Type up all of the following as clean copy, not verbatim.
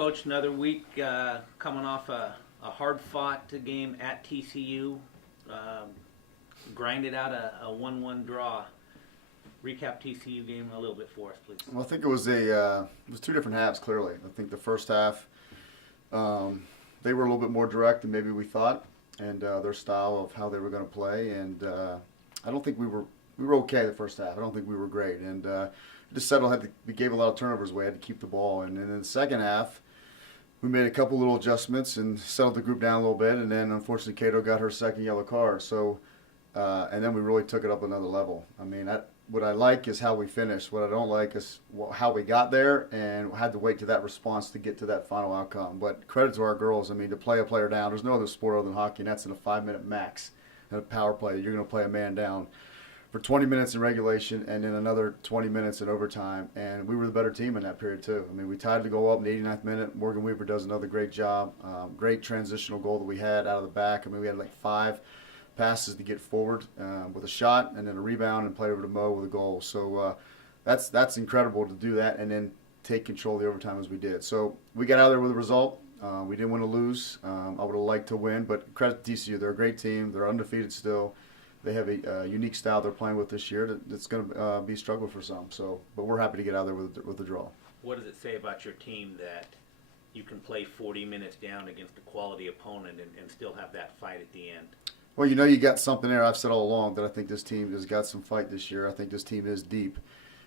Coach, another week coming off a hard-fought game at TCU. Grinded out a 1-1 draw. Recap TCU game a little bit for us, please. Well, I think it was two different halves, clearly. I think the first half, they were a little bit more direct than maybe we thought, and their style of how they were going to play. And I don't think we were okay the first half. I don't think we were great. And just settled, we gave a lot of turnovers away, had to keep the ball. And then in the second half, we made a couple little adjustments and settled the group down a little bit. And then, unfortunately, Cato got her second yellow card. So, and then we really took it up another level. I mean, what I like is how we finished. What I don't like is how we got there and had to wait to that response to get to that final outcome. But credit to our girls. I mean, to play a player down, there's no other sport other than hockey, and that's in a 5-minute max. In a power play, you're going to play a man down for 20 minutes in regulation and then another 20 minutes in overtime. And we were the better team in that period, too. I mean, we tied to go up in the 89th minute. Morgan Weaver does another great job. Great transitional goal that we had out of the back. I mean, we had like 5 passes to get forward with a shot and then a rebound and play over to Mo with a goal. So that's incredible to do that and then take control of the overtime as we did. So we got out of there with a result. We didn't want to lose. I would have liked to win, but credit to TCU. They're a great team. They're undefeated still. They have a unique style they're playing with this year that's going to be a struggle for some. So, but we're happy to get out there with the draw. What does it say about your team that you can play 40 minutes down against a quality opponent and still have that fight at the end? Well, you got something there. I've said all along that I think this team has got some fight this year. I think this team is deep.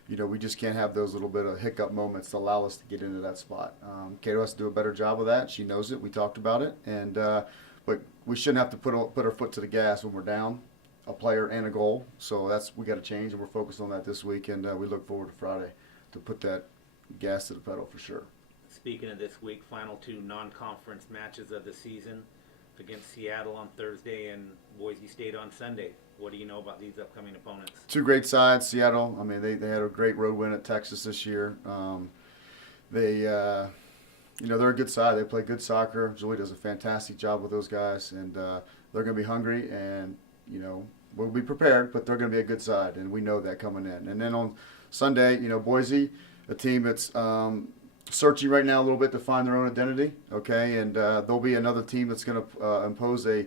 We just can't have those little bit of hiccup moments to allow us to get into that spot. Cato has to do a better job of that. She knows it. We talked about it. And but we shouldn't have to put our foot to the gas when we're down a player and a goal. So we got to change, and we're focused on that this week. And we look forward to Friday to put that gas to the pedal for sure. Speaking of this week, final 2 non-conference matches of the season against Seattle on Thursday and Boise State on Sunday. What do you know about these upcoming opponents? 2 great sides. Seattle, I mean, they had a great road win at Texas this year. They're a good side. They play good soccer. Julie does a fantastic job with those guys, and they're going to be hungry, and, we'll be prepared, but they're going to be a good side, and we know that coming in. And then on Sunday, Boise, a team that's searching right now a little bit to find their own identity, okay, and there'll be another team that's going to impose a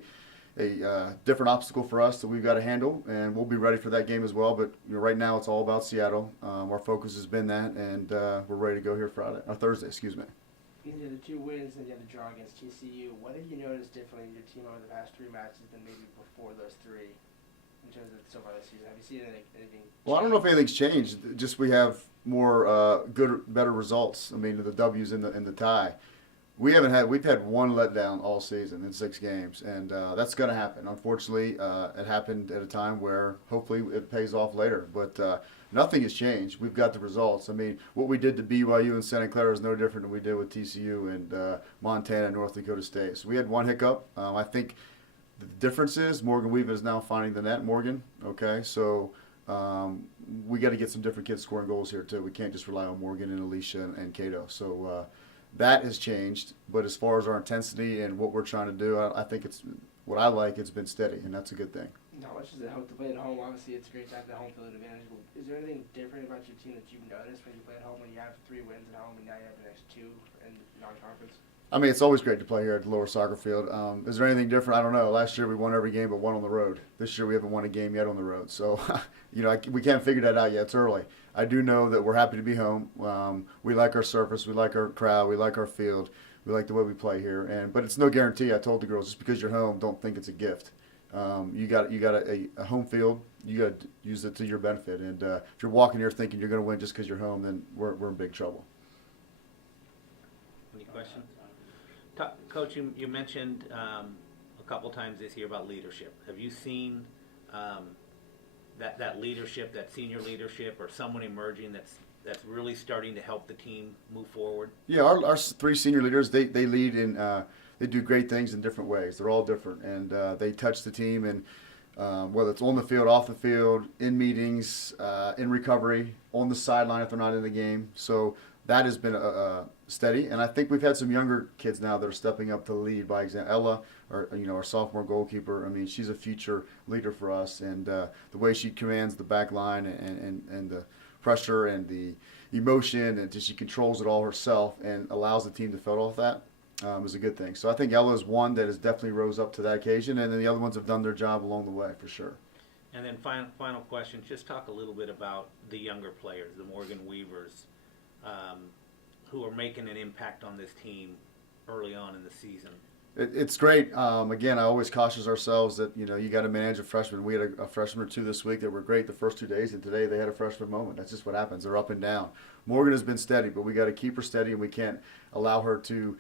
different obstacle for us that we've got to handle, and we'll be ready for that game as well. But right now it's all about Seattle. Our focus has been that, and we're ready to go here Thursday. Excuse me. You had the 2 wins and you had the draw against TCU. What have you noticed differently in your team over the past 3 matches than maybe before those 3 in terms of so far this season? Have you seen anything? Well, I don't know if anything's changed. Just we have more better results. I mean, the W's in the tie. We've had 1 letdown all season in 6 games, and that's going to happen. Unfortunately, it happened at a time where hopefully it pays off later. But nothing has changed. We've got the results. I mean, what we did to BYU and Santa Clara is no different than we did with TCU and Montana and North Dakota State. So we had 1 hiccup. I think the difference is Morgan Weaver is now finding the net. Morgan, okay, so. We got to get some different kids scoring goals here too. We can't just rely on Morgan and Alicia and Cato. So that has changed. But as far as our intensity and what we're trying to do, I think it's what I like. It's been steady, and that's a good thing. How much does it help to play at home? Obviously, it's great to have the home field advantage. Is there anything different about your team that you've noticed when you play at home? When you have 3 wins at home, and now you have the next 2 in non-conference? I mean, it's always great to play here at the lower soccer field. Is there anything different? I don't know. Last year we won every game but 1 on the road. This year we haven't won a game yet on the road. So, we can't figure that out yet. It's early. I do know that we're happy to be home. We like our surface. We like our crowd. We like our field. We like the way we play here. But it's no guarantee. I told the girls, just because you're home, don't think it's a gift. You got a home field. You got to use it to your benefit. And if you're walking here thinking you're going to win just because you're home, then we're in big trouble. Any questions? Coach, you mentioned a couple times this year about leadership. Have you seen that leadership, that senior leadership, or someone emerging that's really starting to help the team move forward? Yeah, our 3 senior leaders, they lead in they do great things in different ways. They're all different, and they touch the team, and whether it's on the field, off the field, in meetings, in recovery, on the sideline if they're not in the game. So that has been steady, and I think we've had some younger kids now that are stepping up to lead by example. Ella, our sophomore goalkeeper, I mean, she's a future leader for us, and the way she commands the back line and the pressure and the emotion, and just she controls it all herself and allows the team to feed off that. Is a good thing. So I think Ella's one that has definitely rose up to that occasion, and then the other ones have done their job along the way for sure. And then final question, just talk a little bit about the younger players, the Morgan Weavers, who are making an impact on this team early on in the season. It's great. Again, I always caution ourselves that, you got to manage a freshman. We had a freshman or two this week that were great the first 2 days, and today they had a freshman moment. That's just what happens. They're up and down. Morgan has been steady, but we got to keep her steady, and we can't allow her to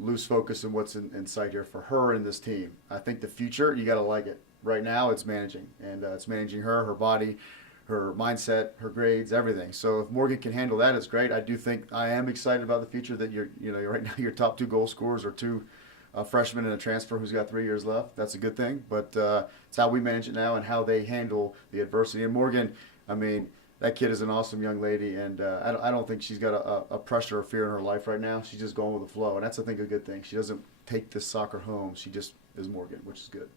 lose focus on what's in sight here for her and this team. I think the future, you got to like it. Right now, it's managing, and it's managing her body, her mindset, her grades, everything. So if Morgan can handle that, it's great. I am excited about the future that right now your top 2 goal scorers are 2 freshmen and a transfer who's got 3 years left. That's a good thing, but it's how we manage it now and how they handle the adversity. And Morgan, I mean, that kid is an awesome young lady, and I don't think she's got a pressure or fear in her life right now. She's just going with the flow, and that's, I think, a good thing. She doesn't take this soccer home. She just is Morgan, which is good.